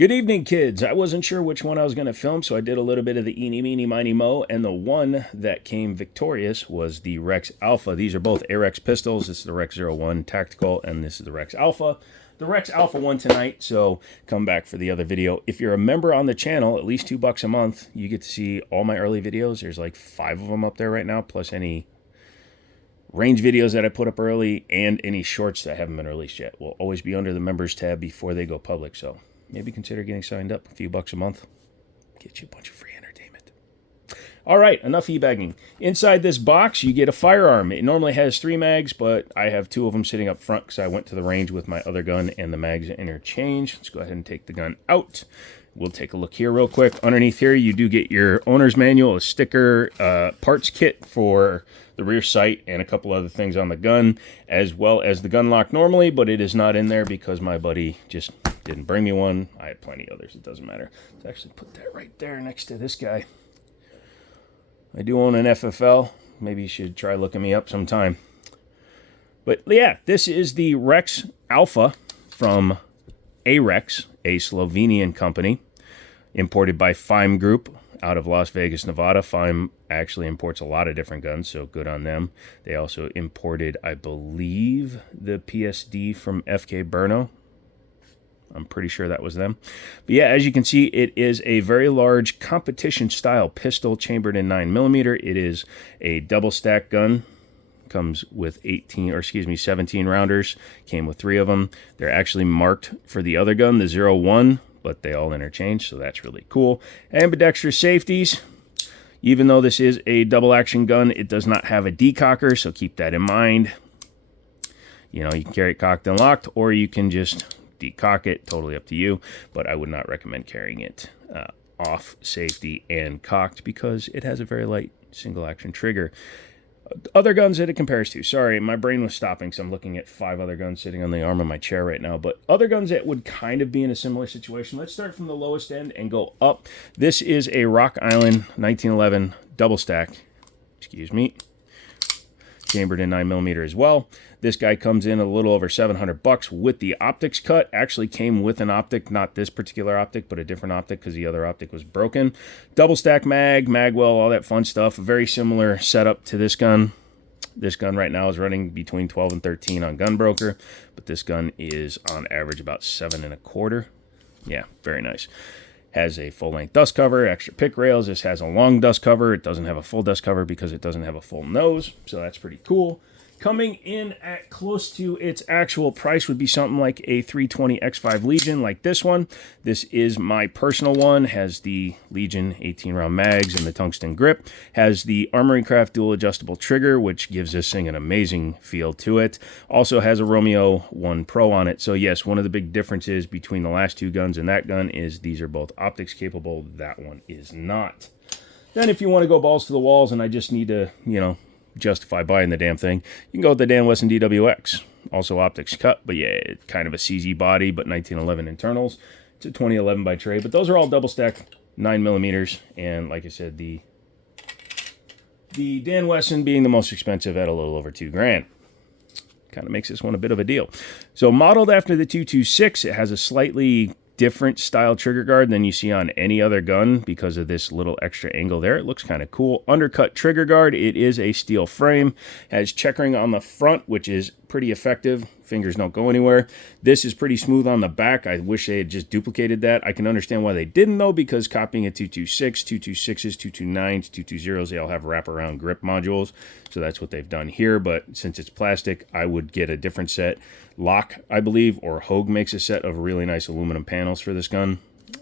Good evening, kids. I wasn't sure which one I was going to film, so I did a little bit of the eeny, meeny, miny, mo, and the one that came victorious was the Rex Alpha. These are both Arex pistols. This is the Rex 01 Tactical, and this is the Rex Alpha. The Rex Alpha won tonight, so come back for the other video. If you're a member on the channel, at least $2 a month, you get to see all my early videos. There's like 5 of them up there right now, plus any range videos that I put up early and any shorts that haven't been released yet. Will always be under the members tab before they go public, so maybe consider getting signed up. A few bucks a month. Get you a bunch of free entertainment. All right, enough e-bagging. Inside this box, you get a firearm. It normally has 3 mags, but I have 2 of them sitting up front because I went to the range with my other gun and the mags interchange. Let's go ahead and take the gun out. We'll take a look here real quick. Underneath here, you do get your owner's manual, a sticker, parts kit for the rear sight, and a couple other things on the gun, as well as the gun lock normally, but it is not in there because my buddy just didn't bring me one. I had plenty of others. It doesn't matter. Let's actually put that right there next to this guy. I do own an FFL. Maybe you should try looking me up sometime. But yeah, this is the Rex Alpha from Arex, a Slovenian company, imported by Fime Group out of Las Vegas, Nevada. Fime actually imports a lot of different guns, so good on them. They also imported, I believe, the PSD from FK Brno. I'm pretty sure that was them. But yeah, as you can see, it is a very large competition-style pistol chambered in 9mm. It is a double-stack gun. Comes with 17 rounders. Came with 3 of them. They're actually marked for the other gun, the 01, but they all interchange, so that's really cool. Ambidextrous safeties. Even though this is a double-action gun, it does not have a decocker, so keep that in mind. You know, you can carry it cocked and locked, or you can just decock it, totally up to you, but I would not recommend carrying it off safety and cocked because it has a very light single action trigger. Other guns that it compares to, sorry, my brain was stopping, so I'm looking at 5 other guns sitting on the arm of my chair right now, but other guns that would kind of be in a similar situation. Let's start from the lowest end and go up. This is a Rock Island 1911 double stack, chambered in 9mm as well. This guy comes in a little over $700 with the optics cut. Actually came with an optic, not this particular optic, but a different optic because the other optic was broken. Double stack mag, magwell, all that fun stuff. A very similar setup to this gun. This gun right now is running between 12 and 13 on Gunbroker, but this gun is on average about 7.25. Yeah, very nice. Has a full-length dust cover, extra pick rails. This has a long dust cover. It doesn't have a full dust cover because it doesn't have a full nose, so that's pretty cool. Coming in at close to its actual price would be something like a 320 X5 Legion like this one. This is my personal one. Has the Legion 18-round mags and the tungsten grip. Has the Armory Craft dual adjustable trigger, which gives this thing an amazing feel to it. Also has a Romeo 1 Pro on it. So yes, one of the big differences between the last 2 guns and that gun is these are both optics capable. That one is not. Then if you want to go balls to the walls and I just need to, justify buying the damn thing, you can go with the Dan Wesson DWX. Also optics cut, but yeah, it's kind of a CZ body, but 1911 internals. It's a 2011 by Trey, but those are all double stack 9mm, and like I said, the Dan Wesson being the most expensive at a little over $2,000. Kind of makes this one a bit of a deal. So modeled after the 226, it has a slightly different style trigger guard than you see on any other gun because of this little extra angle there. It looks kind of cool. Undercut trigger guard. It is a steel frame. Has checkering on the front, which is pretty effective. Fingers don't go anywhere. This is pretty smooth on the back. I wish they had just duplicated that. I can understand why they didn't though, because copying a 226, 226s, 229s, 220s, they all have wraparound grip modules. So that's what they've done here. But since it's plastic, I would get a different set. Lock, I believe, or Hogue makes a set of really nice aluminum panels for this gun.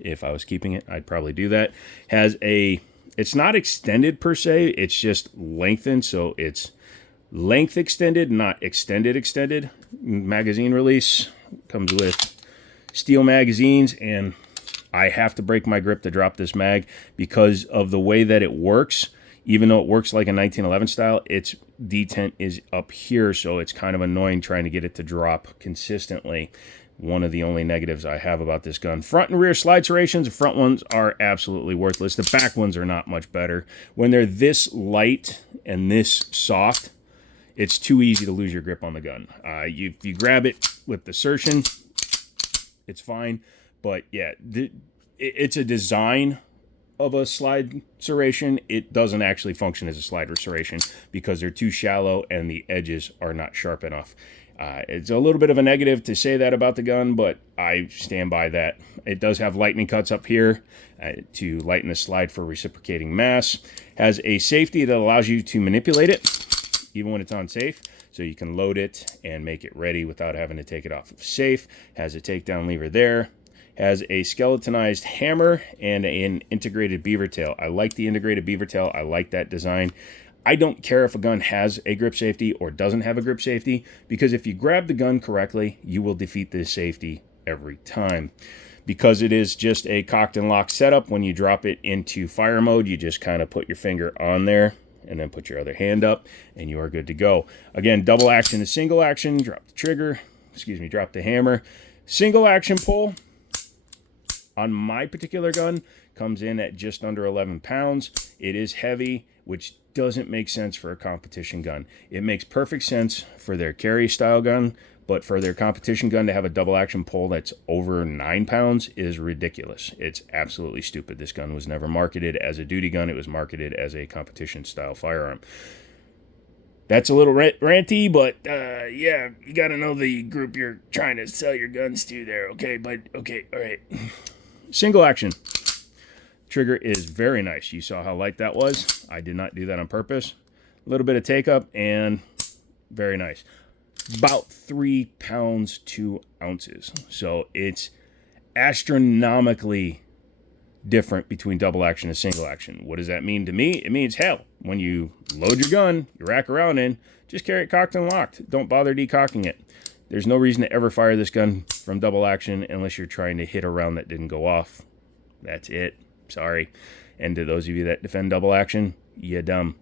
If I was keeping it, I'd probably do that. It's not extended per se, it's just lengthened, so it's length extended, not extended. Magazine release comes with steel magazines, and I have to break my grip to drop this mag because of the way that it works. Even though it works like a 1911 style, its detent is up here, so it's kind of annoying trying to get it to drop consistently. One of the only negatives I have about this gun. Front and rear slide serrations. The front ones are absolutely worthless. The back ones are not much better. When they're this light and this soft, it's too easy to lose your grip on the gun. If you grab it with the serration, it's fine. But yeah, it's a design of a slide serration. It doesn't actually function as a slide serration because they're too shallow and the edges are not sharp enough. It's a little bit of a negative to say that about the gun, but I stand by that. It does have lightning cuts up here to lighten the slide for reciprocating mass. Has a safety that allows you to manipulate it even when it's unsafe. So you can load it and make it ready without having to take it off of safe. Has a takedown lever there. Has a skeletonized hammer and an integrated beaver tail. I like the integrated beaver tail. I like that design. I don't care if a gun has a grip safety or doesn't have a grip safety, because if you grab the gun correctly, you will defeat this safety every time. Because it is just a cocked and locked setup, when you drop it into fire mode, you just kind of put your finger on there and then put your other hand up and you are good to go. Again, double action to single action, drop the trigger, drop the hammer. Single action pull on my particular gun comes in at just under 11 pounds. It is heavy, which doesn't make sense for a competition gun. It makes perfect sense for their carry style gun, but for their competition gun to have a double action pull that's over 9 pounds is ridiculous. It's absolutely stupid. This gun was never marketed as a duty gun. It was marketed as a competition style firearm. That's a little ranty, but yeah, you got to know the group you're trying to sell your guns to there, okay? But, okay, all right. Single action. Trigger is very nice. You saw how light that was. I did not do that on purpose. A little bit of take up and very nice. About 3 pounds 2 ounces. So it's astronomically different between double action and single action. What does that mean to me? It means hell. When you load your gun, you rack around in, just carry it cocked and locked. Don't bother decocking it. There's no reason to ever fire this gun from double action unless you're trying to hit a round that didn't go off. That's it. Sorry. And to those of you that defend double action, you dumb.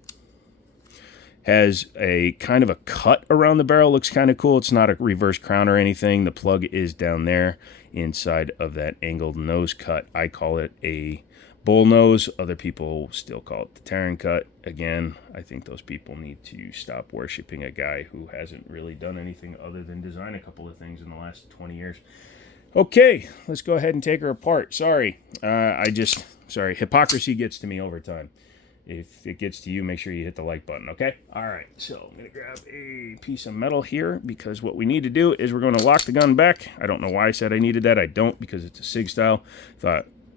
Has a kind of a cut around the barrel. Looks kind of cool. It's not a reverse crown or anything. The plug is down there inside of that angled nose cut. I call it a bull nose. Other people still call it the Terran cut. Again, I think those people need to stop worshiping a guy who hasn't really done anything other than design a couple of things in the last 20 years. Okay, let's go ahead and take her apart. Sorry, hypocrisy gets to me over time. If it gets to you, make sure you hit the like button, okay? All right, so I'm going to grab a piece of metal here because what we need to do is we're going to lock the gun back. I don't know why I said I needed that. I don't, because it's a SIG style.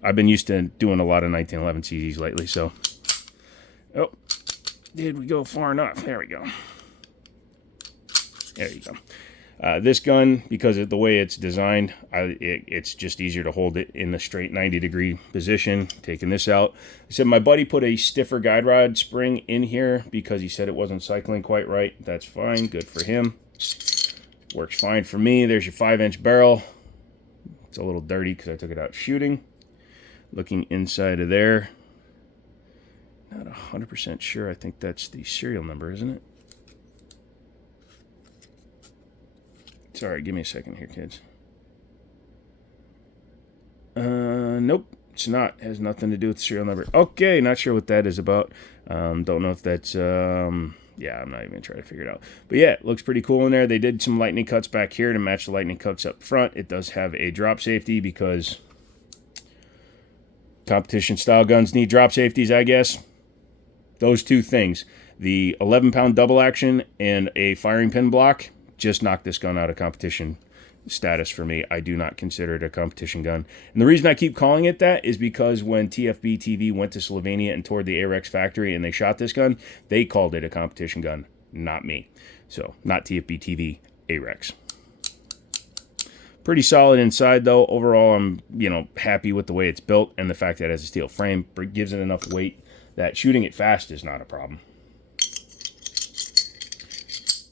I've been used to doing a lot of 1911 CZs lately, so. Oh, did we go far enough? There we go. There you go. This gun, because of the way it's designed, it's just easier to hold it in the straight 90-degree position. Taking this out. I said my buddy put a stiffer guide rod spring in here because he said it wasn't cycling quite right. That's fine. Good for him. Works fine for me. There's your 5-inch barrel. It's a little dirty because I took it out shooting. Looking inside of there. Not 100% sure. I think that's the serial number, isn't it? Sorry, give me a second here, kids. Nope, it's not. It has nothing to do with the serial number. Okay, not sure what that is about. Don't know if that's, yeah, I'm not even trying to figure it out. But yeah, it looks pretty cool in there. They did some lightning cuts back here to match the lightning cuts up front. It does have a drop safety because competition style guns need drop safeties, I guess. Those two things, the 11-pound double action and a firing pin block, just knocked this gun out of competition status for me. I do not consider it a competition gun. And the reason I keep calling it that is because when TFB TV went to Slovenia and toured the Arex factory and they shot this gun, they called it a competition gun, not me. So, not TFB TV, Arex. Pretty solid inside though. Overall, I'm, happy with the way it's built and the fact that it has a steel frame. It gives it enough weight that shooting it fast is not a problem.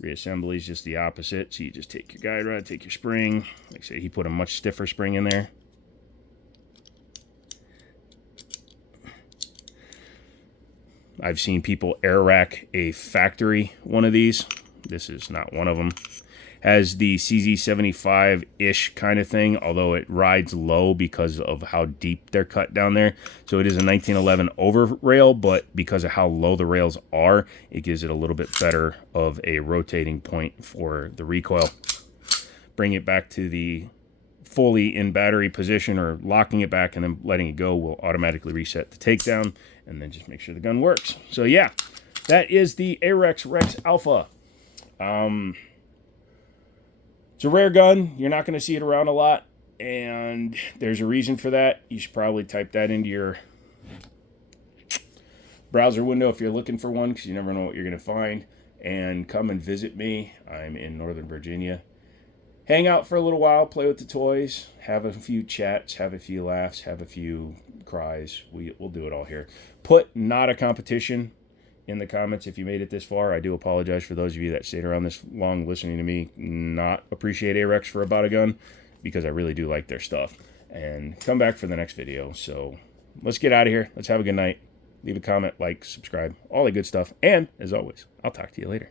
Reassembly is just the opposite. So you just take your guide rod, take your spring. Like I say, he put a much stiffer spring in there. I've seen people air rack a factory one of these. This is not one of them. Has the CZ75-ish kind of thing, although it rides low because of how deep they're cut down there. So it is a 1911 over rail, but because of how low the rails are, it gives it a little bit better of a rotating point for the recoil. Bring it back to the fully in battery position or locking it back and then letting it go will automatically reset the takedown, and then just make sure the gun works. So yeah, that is the Arex Rex Alpha. It's a rare gun. You're not going to see it around a lot, and there's a reason for that. You should probably type that into your browser window if you're looking for one, because you never know what you're going to find. And come and visit me. I'm in Northern Virginia. Hang out for a little while, play with the toys, have a few chats, have a few laughs, have a few cries. We'll do it all here. Put not a competition in the comments if you made it this far. I do apologize for those of you that stayed around this long listening to me not appreciate Arex for About a Gun, because I really do like their stuff. And come back for the next video. So let's get out of here. Let's have a good night. Leave a comment, like, subscribe, all that good stuff. And as always, I'll talk to you later.